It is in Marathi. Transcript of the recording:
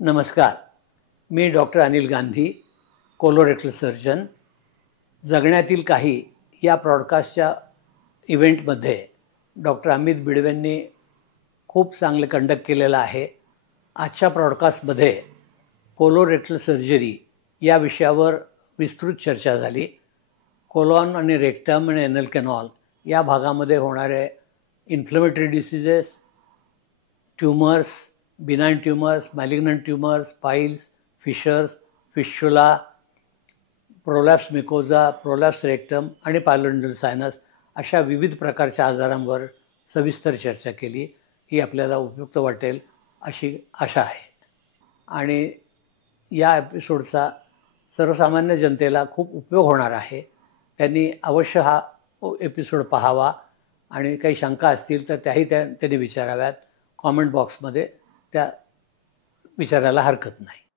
नमस्कार. मी doctor Anil Gandhi, colorectal surgeon. जगण्यातील काही या प्रॉडकास्टच्या इव्हेंटमध्ये डॉक्टर अमित बिडवेंनी खूप चांगले कंडक्ट केलेलं आहे. आजच्या प्रॉडकास्टमध्ये कोलोरेक्टल सर्जरी या विषयावर विस्तृत चर्चा झाली. कोलॉन आणि रेक्टम आणि एनल कॅनॉल या भागामध्ये होणारे inflammatory diseases, tumours, benign tumours, malignant tumours, piles, fissures, fistula, prolapse mucosa, prolapse rectum आणि पायलोडेंटल सायनस अशा विविध प्रकारच्या आजारांवर सविस्तर चर्चा केली. ही आपल्याला उपयुक्त वाटेल अशी आशा आहे. आणि या एपिसोडचा सर्वसामान्य जनतेला खूप उपयोग होणार आहे. त्यांनी अवश्य हा एपिसोड पाहावा आणि काही शंका असतील तर त्यांनी विचाराव्यात. कॉमेंट बॉक्समध्ये त्या विचारायला हरकत नाही.